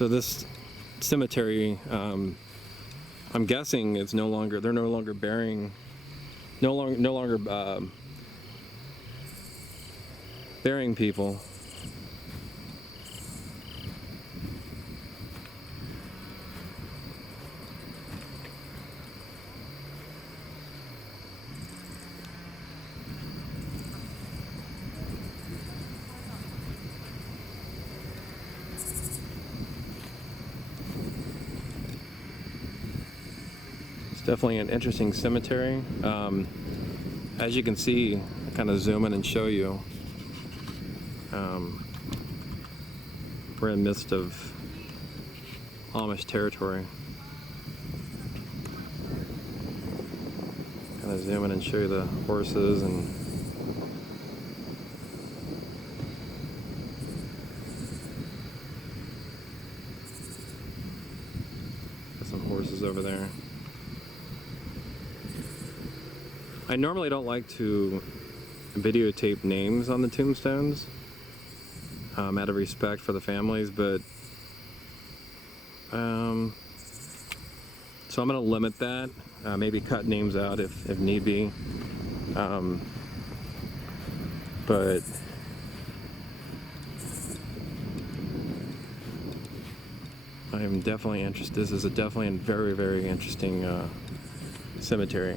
So this cemetery, I'm guessing it's no longer, they're no longer burying, burying people. It's definitely an interesting cemetery. As you can see, I kind of zoom in and show you. We're in the midst of Amish territory. Kind of zoom in and show you the horses and some horses over there. I normally don't like to videotape names on the tombstones out of respect for the families, but so I'm going to limit that, maybe cut names out if need be, but I am definitely interested. This is definitely a very, very interesting cemetery.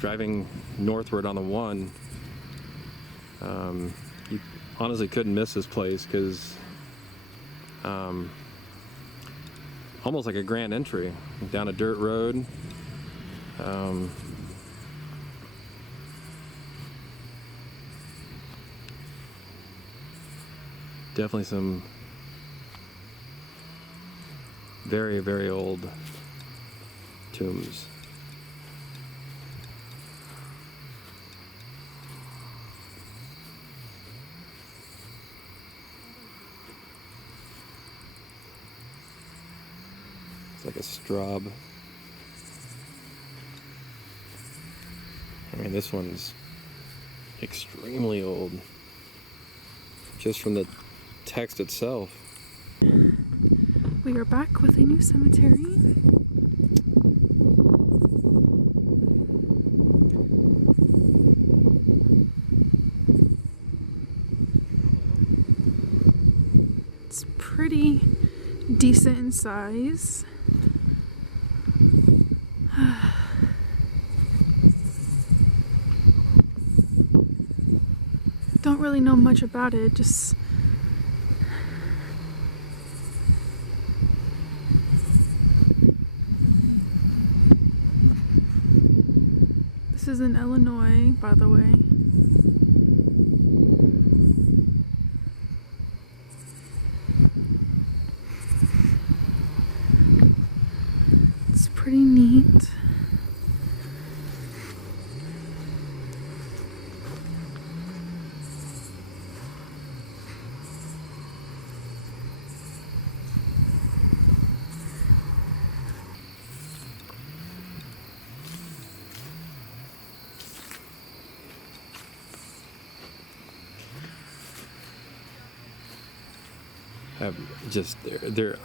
Driving northward on the 1, you honestly couldn't miss this place because almost like a grand entry down a dirt road. Definitely some very, very old tombs. It's like a straub. I mean, this one's extremely old, just from the text itself. We are back with a new cemetery. It's pretty decent in size. Don't really know much about it, just this is in Illinois, by the way. It's pretty neat.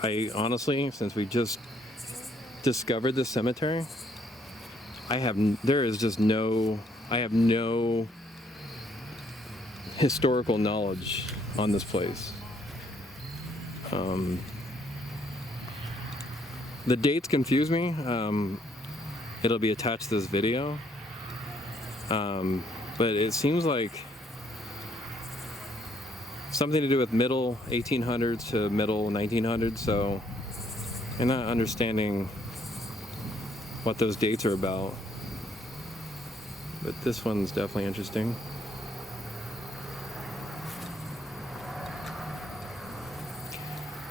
I honestly, since we just discovered this cemetery, I have no historical knowledge on this place. The dates confuse me. It'll be attached to this video, but it seems like something to do with middle 1800s to middle 1900s, so I'm not understanding what those dates are about, but this one's definitely interesting.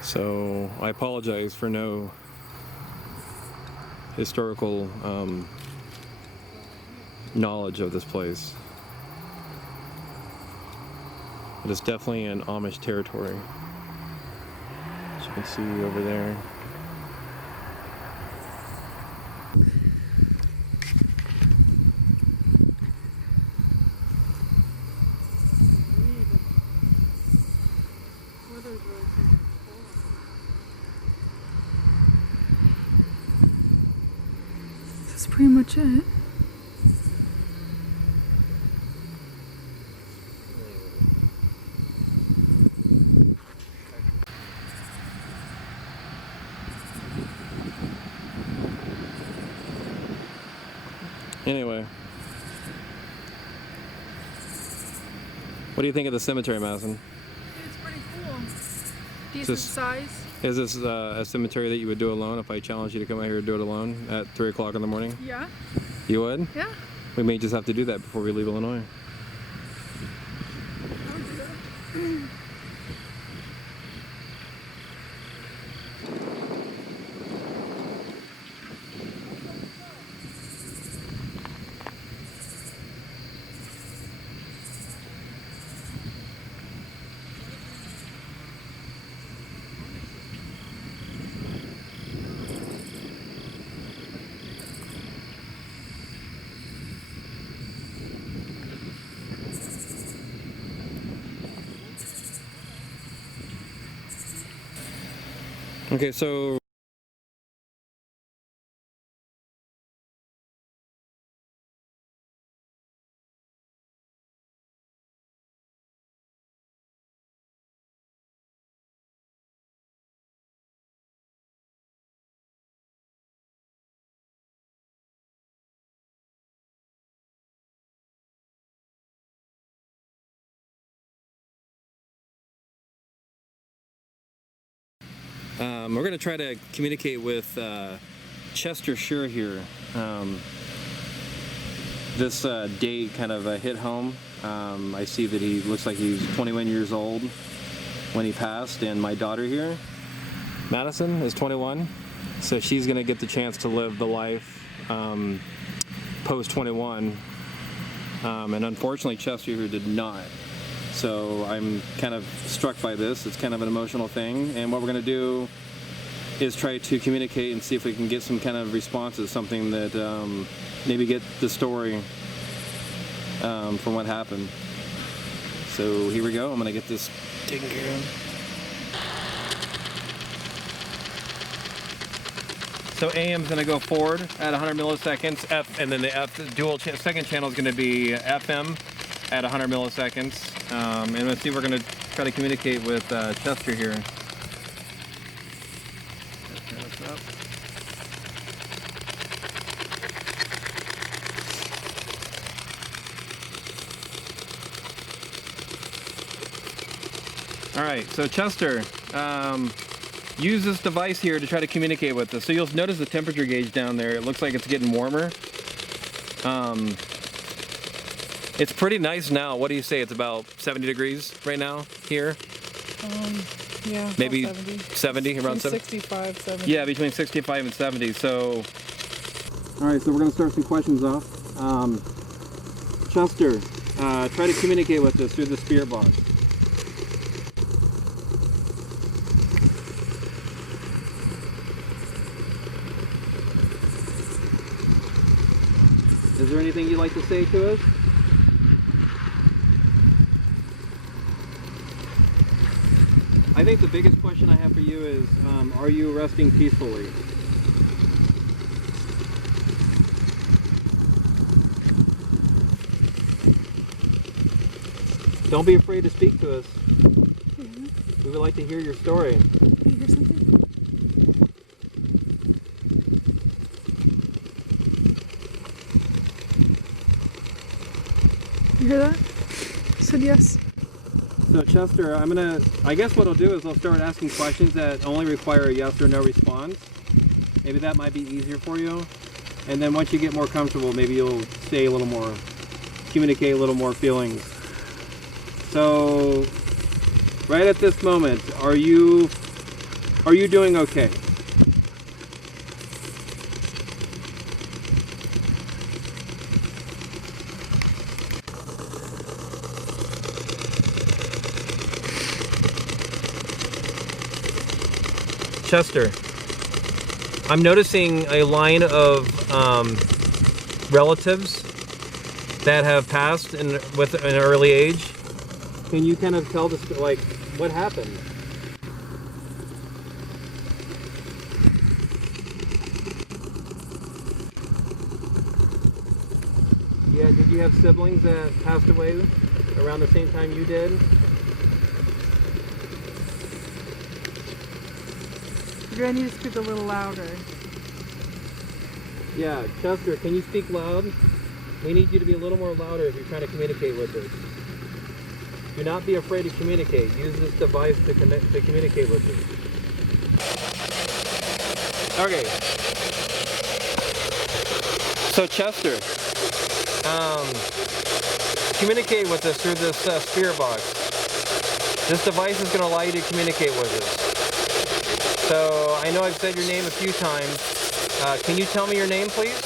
So I apologize for no historical knowledge of this place. But it's definitely an Amish territory, as you can see over there. that's pretty much it. Anyway. What do you think of the cemetery, Madison? It's pretty cool. Decent This- size. Is this a cemetery that you would do alone if I challenged you to come out here and do it alone at 3 o'clock in the morning? Yeah. You would? Yeah. We may just have to do that before we leave Illinois. I would do that. Okay, so we're going to try to communicate with Chester Sure here. This date kind of hit home. I see that he looks like he's 21 years old when he passed, and my daughter here, Madison, is 21, so she's going to get the chance to live the life post 21, and unfortunately Chester here did not. So I'm kind of struck by this. It's kind of an emotional thing, and what we're going to do is try to communicate and see if we can get some kind of responses, something that maybe get the story from what happened. So here we go. I'm going to get this taken care of. So AM's going to go forward at 100 milliseconds, and then the dual second channel is going to be FM at 100 milliseconds. And let's see, we're going to try to communicate with Chester here. What's up? All right, so Chester, use this device here to try to communicate with us. So you'll notice the temperature gauge down there. It looks like it's getting warmer. It's pretty nice now. What do you say? It's about 70 degrees right now here? Yeah, Maybe 70, around 70? 65, 70. Yeah, between 65 and 70. So, all right, so we're going to start some questions off. Chester, try to communicate with us through the spirit box. Is there anything you'd like to say to us? I think the biggest question I have for you is, are you resting peacefully? Don't be afraid to speak to us. We would like to hear your story. You hear something? You hear that? I said yes. So Chester, I guess what I'll do is I'll start asking questions that only require a yes or no response. Maybe that might be easier for you. And then once you get more comfortable, maybe you'll say a little more, communicate a little more feelings. So, right at this moment, are you doing okay? Chester, I'm noticing a line of relatives that have passed with an early age. Can you kind of tell this, like, what happened? Yeah, did you have siblings that passed away around the same time you did? You're gonna need to speak a little louder. Yeah, Chester, can you speak loud? We need you to be a little more louder if you're trying to communicate with us. Do not be afraid to communicate. Use this device to communicate with us. Okay. So Chester, communicate with us through this spirit box. This device is going to allow you to communicate with us. So I know I've said your name a few times. Can you tell me your name, please?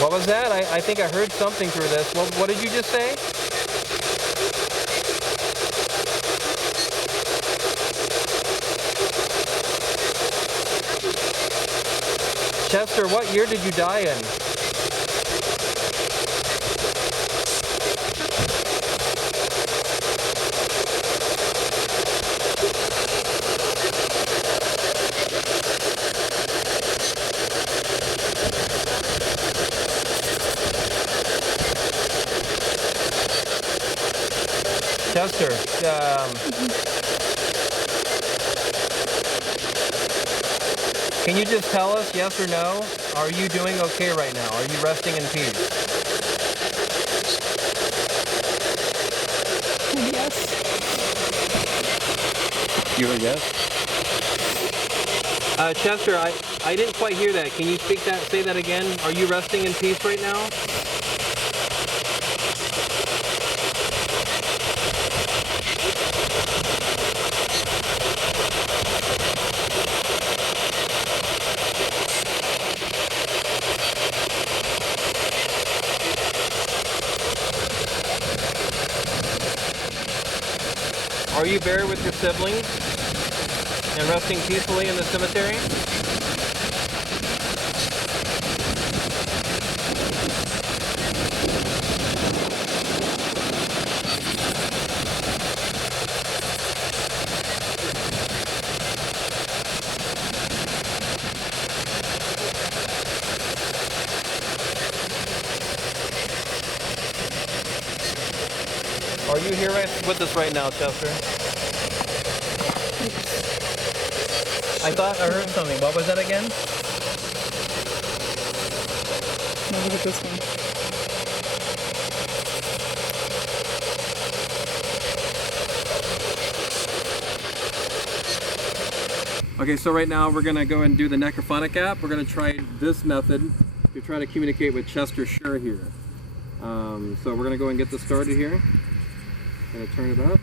What was that? I think I heard something through this. What did you just say? Chester, what year did you die in? Chester, can you just tell us, yes or no? Are you doing okay right now? Are you resting in peace? Yes. You a yes? Chester, I didn't quite hear that. Can you say that again? Are you resting in peace right now? Are you buried with your siblings and resting peacefully in the cemetery? Are you here with us right now, Chester? I thought I heard something. What was that again? Now look at this one. Okay, so right now we're going to go and do the necrophonic app. We're going to try this method to try to communicate with Chester Sure here. So we're going to go and get this started here. Going to turn it up.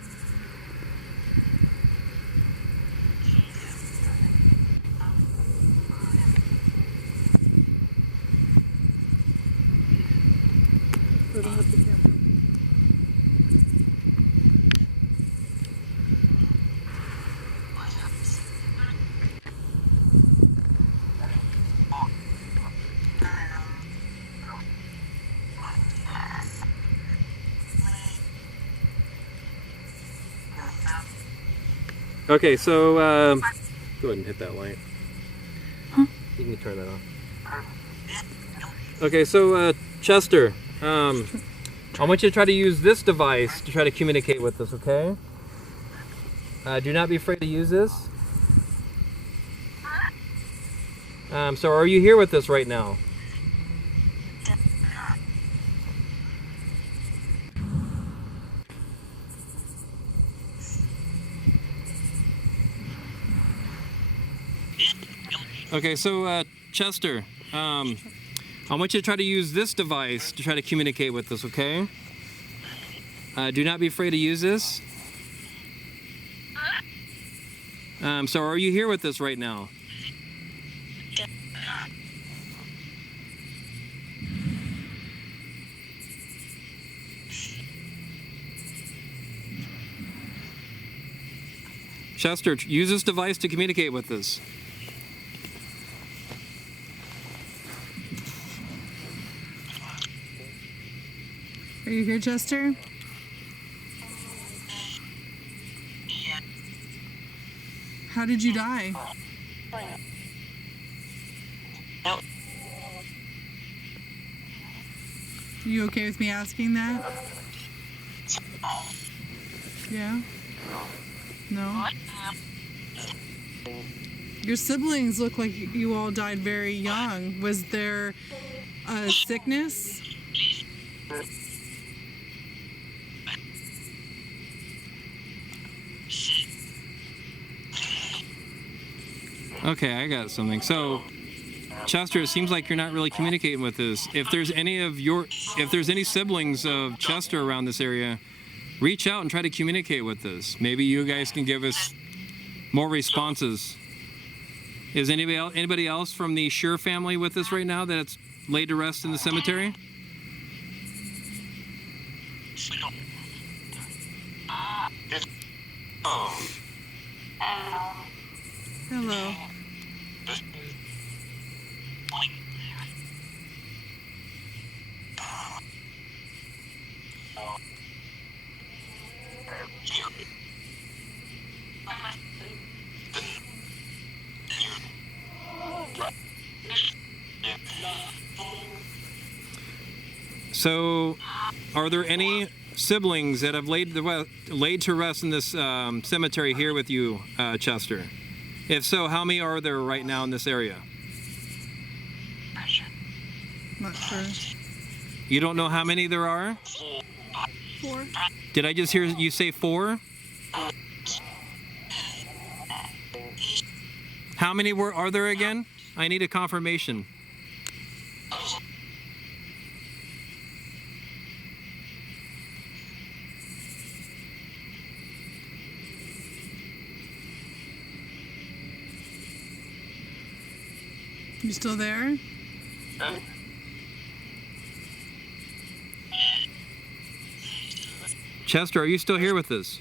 Okay, so go ahead and hit that light. Huh? You can turn that off. Okay, so Chester, I want you to try to use this device to try to communicate with us, okay? Do not be afraid to use this. So are you here with us right now? Okay, so Chester, I want you to try to use this device to try to communicate with us, okay? Do not be afraid to use this. So are you here with us right now? Chester, use this device to communicate with us. Are you here, Chester? How did you die? You okay with me asking that? Yeah? No? Your siblings look like you all died very young. Was there a sickness? Okay, I got something. So, Chester, it seems like you're not really communicating with us. If there's any siblings of Chester around this area, reach out and try to communicate with us. Maybe you guys can give us more responses. Is anybody else from the Sure family with us right now that's laid to rest in the cemetery? Hello. So, are there any siblings that have laid to rest in this cemetery here with you, Chester? If so, how many are there right now in this area? Not sure. You don't know how many there are? 4. Did I just hear you say 4? How many are there again? I need a confirmation. You still there? Chester, are you still here with us?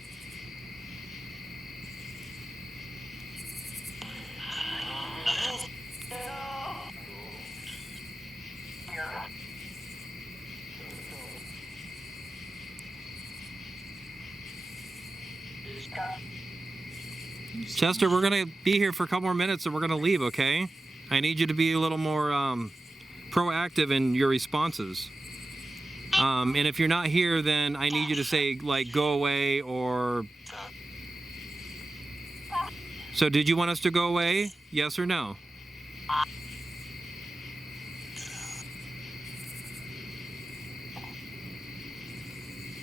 Chester, we're going to be here for a couple more minutes and we're going to leave, okay? I need you to be a little more proactive in your responses. And if you're not here, then I need you to say, like, go away or... So did you want us to go away? Yes or no?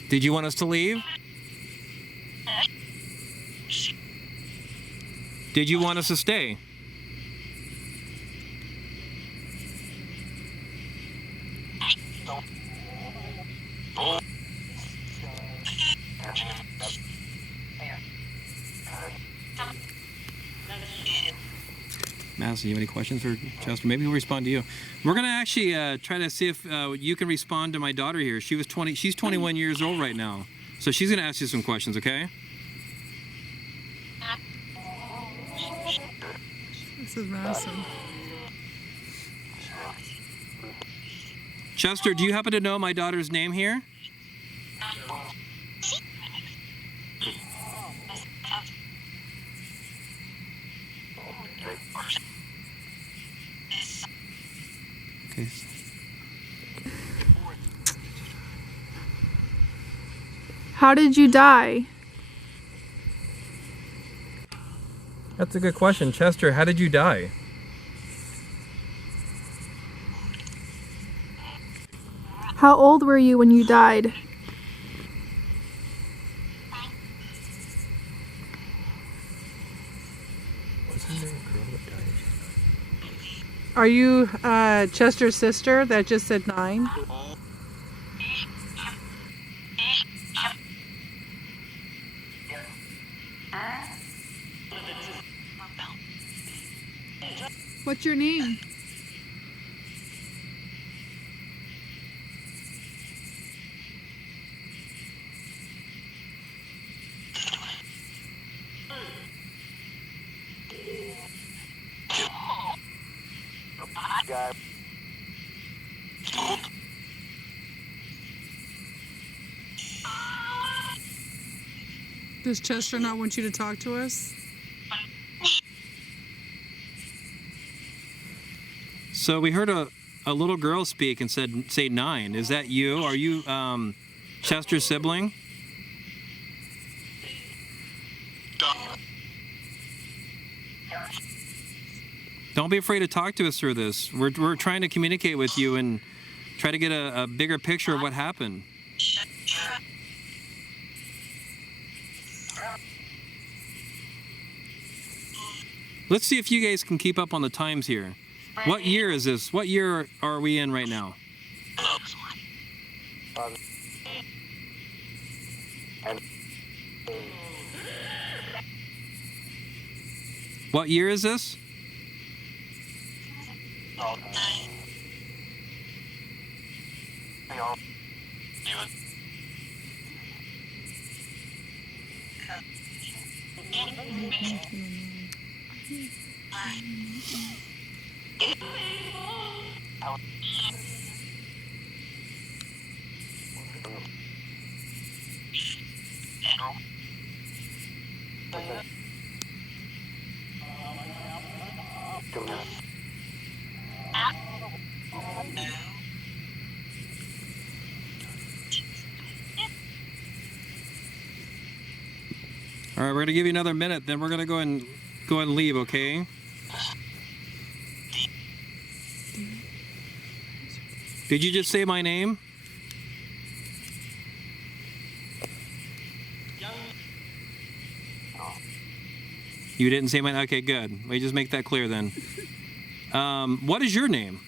Did you want us to leave? Did you want us to stay? Madison, you have any questions for Chester? Maybe he'll respond to you. We're gonna actually try to see if you can respond to my daughter here. She's 21 years old right now, so she's gonna ask you some questions. Okay? This is Madison. Chester, do you happen to know my daughter's name here? Okay. How did you die? That's a good question. Chester, how did you die? How old were you when you died? Are you Chester's sister that just said 9? What's your name? Does Chester not want you to talk to us? So we heard a little girl speak and say 9. Is that you? Are you Chester's sibling? Don't be afraid to talk to us through this. We're trying to communicate with you and try to get a bigger picture of what happened. Let's see if you guys can keep up on the times here. What year is this? What year are we in right now? What year is this? All right, we're gonna give you another minute, then we're gonna go and leave, okay? Did you just say my name? You didn't say my. Okay, good. Let me just make that clear then. What is your name?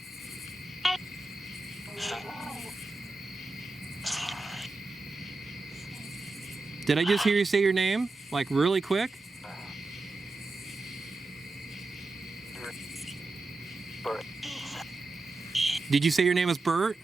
Did I just hear you say your name? Like really quick? Did you say your name is Bert?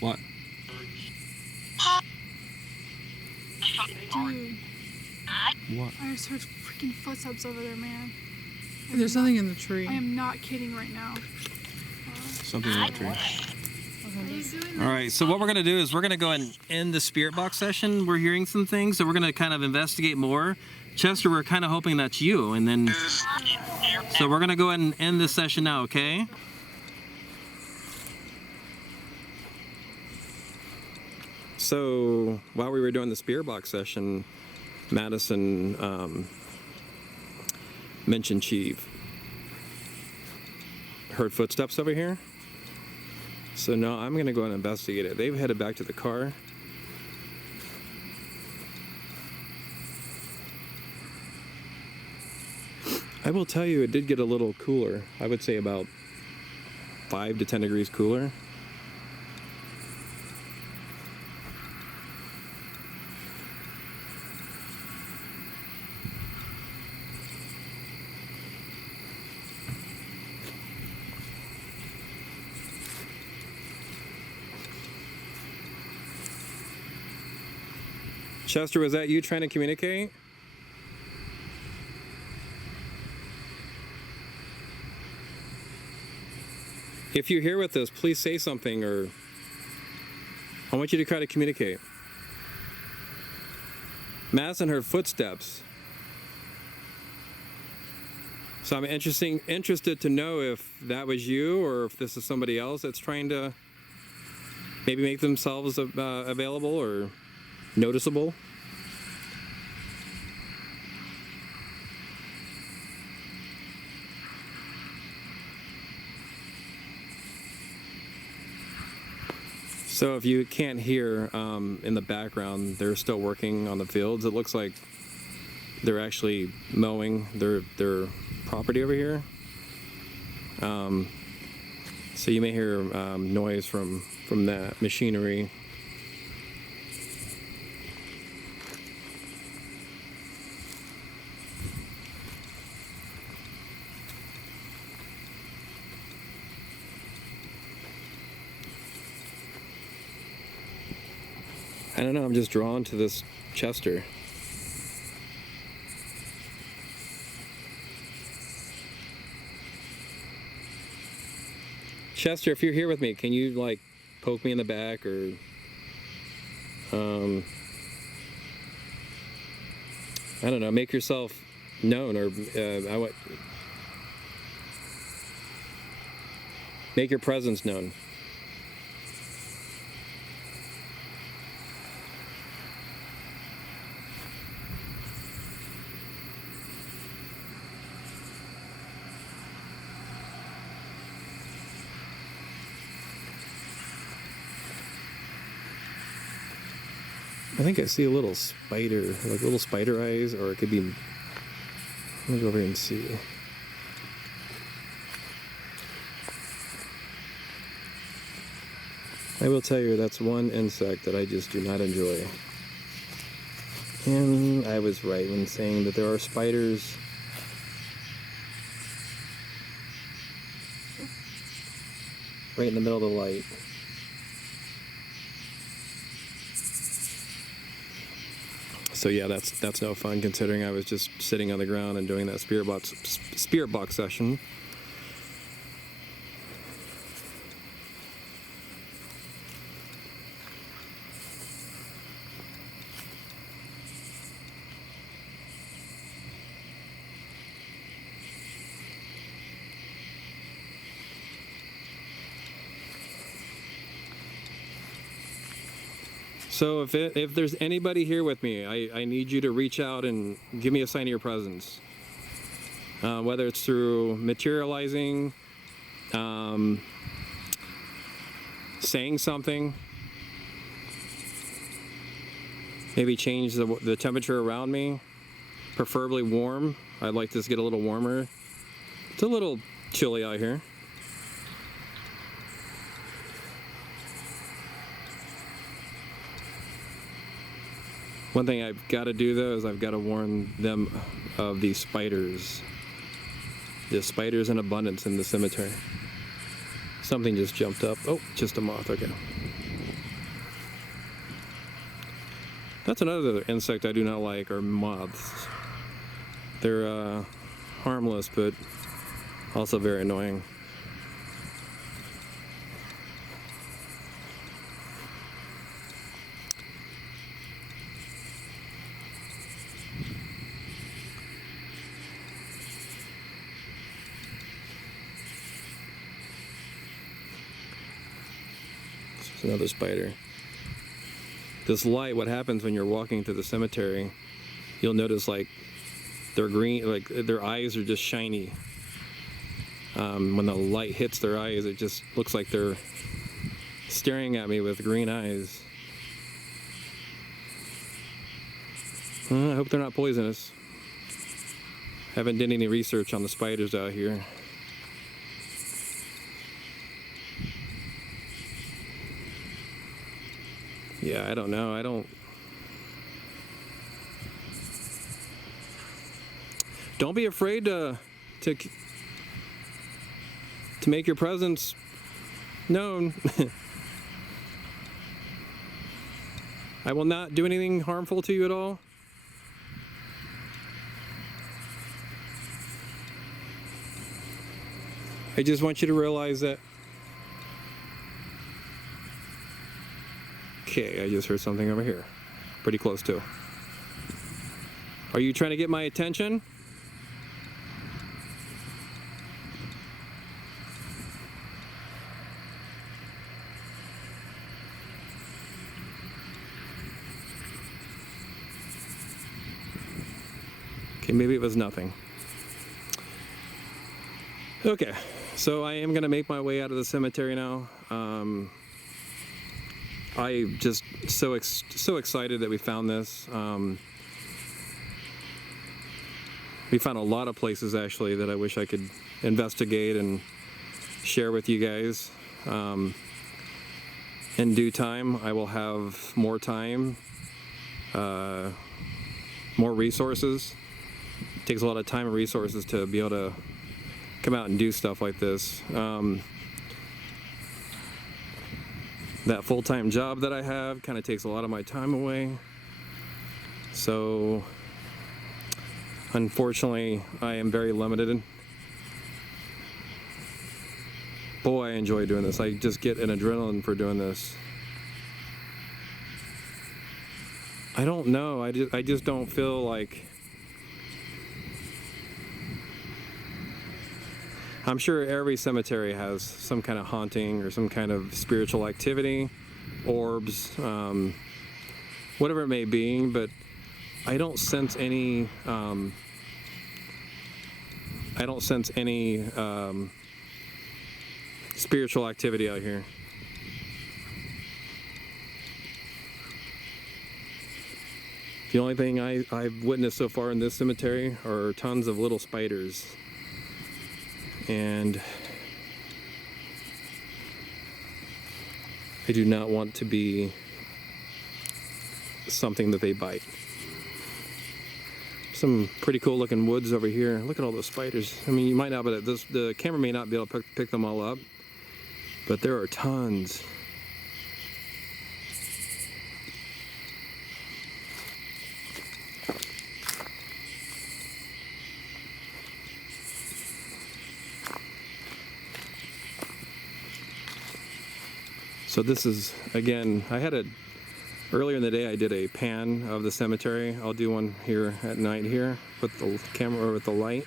What? Dude, What? I just heard freaking footsteps over there, man. There's something in the tree. I am not kidding right now. Something in that tree. Are you doing All right, so what we're going to do is we're going to go and end the spirit box session. We're hearing some things, so we're going to kind of investigate more. Chester, we're kind of hoping that's you, and then... So we're going to go ahead and end this session now, okay? So while we were doing the spirit box session, Madison mentioned she heard footsteps over here. So now I'm going to go and investigate it. They've headed back to the car. I will tell you, it did get a little cooler. I would say about 5 to 10 degrees cooler. Chester, was that you trying to communicate? If you're here with us, please say something, or I want you to try to communicate. Madison heard footsteps. So I'm interested to know if that was you or if this is somebody else that's trying to maybe make themselves available or noticeable. So if you can't hear in the background, they're still working on the fields. It looks like they're actually mowing their property over here. So you may hear noise from that machinery. don't know, I'm just drawn to this Chester. Chester, if you're here with me, can you like poke me in the back or I don't know, make yourself known, or make your presence known. I think I see a little spider, like little spider eyes, or it could be. Let me go over here and see. I will tell you, that's one insect that I just do not enjoy. And I was right when saying that there are spiders right in the middle of the light. So yeah, that's no fun, considering I was just sitting on the ground and doing that spirit box session. So if there's anybody here with me, I need you to reach out and give me a sign of your presence. Whether it's through materializing, saying something, maybe change the temperature around me, preferably warm. I'd like this to get a little warmer. It's a little chilly out here. One thing I've got to do though is I've got to warn them of these spiders. There's spiders in abundance in the cemetery. Something just jumped up. Oh, just a moth, okay. That's another insect I do not like, are moths. They're harmless, but also very annoying. Another spider. This light, what happens when you're walking through the cemetery, you'll notice like they're green, like their eyes are just shiny. When the light hits their eyes, it just looks like they're staring at me with green eyes. I hope they're not poisonous. Haven't done any research on the spiders out here. Yeah, I don't know. Don't be afraid to make your presence known. I will not do anything harmful to you at all. I just want you to realize that. Okay, I just heard something over here. Pretty close to. Are you trying to get my attention? Okay, maybe it was nothing. Okay, so I am gonna make my way out of the cemetery now. I'm just so excited that we found this. We found a lot of places actually that I wish I could investigate and share with you guys. In due time, I will have more time, more resources. It takes a lot of time and resources to be able to come out and do stuff like this. that full-time job that I have kind of takes a lot of my time away. So unfortunately, I am very limited. Boy, I enjoy doing this. I just get an adrenaline for doing this. I don't know. I just don't feel like... I'm sure every cemetery has some kind of haunting or some kind of spiritual activity, orbs, whatever it may be, but I don't sense any spiritual activity out here. The only thing I've witnessed so far in this cemetery are tons of little spiders. And I do not want to be something that they bite. Some pretty cool looking woods over here. Look at all those spiders. I mean, you might not, but the camera may not be able to pick them all up, but there are tons. So this is, again, earlier in the day I did a pan of the cemetery. I'll do one here at night here with the camera or with the light.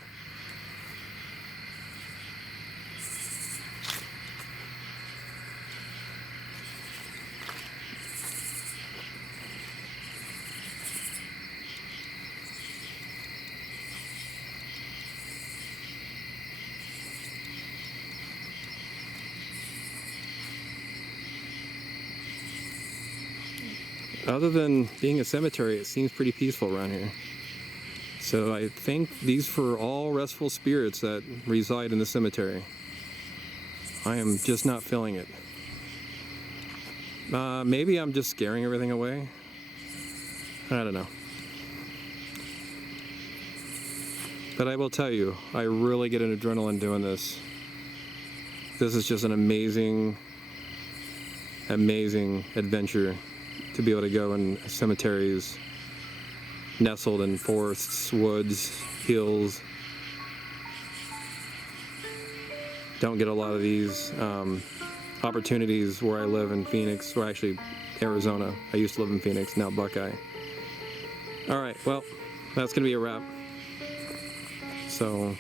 Other than being a cemetery, it seems pretty peaceful around here. So I think these for all restful spirits that reside in the cemetery. I am just not feeling it. Maybe I'm just scaring everything away. I don't know. But I will tell you, I really get an adrenaline doing this. This is just an amazing, amazing adventure. To be able to go in cemeteries nestled in forests, woods, hills. Don't get a lot of these opportunities where I live in Phoenix, or actually Arizona. I used to live in Phoenix, now Buckeye. All right, well, that's gonna be a wrap. So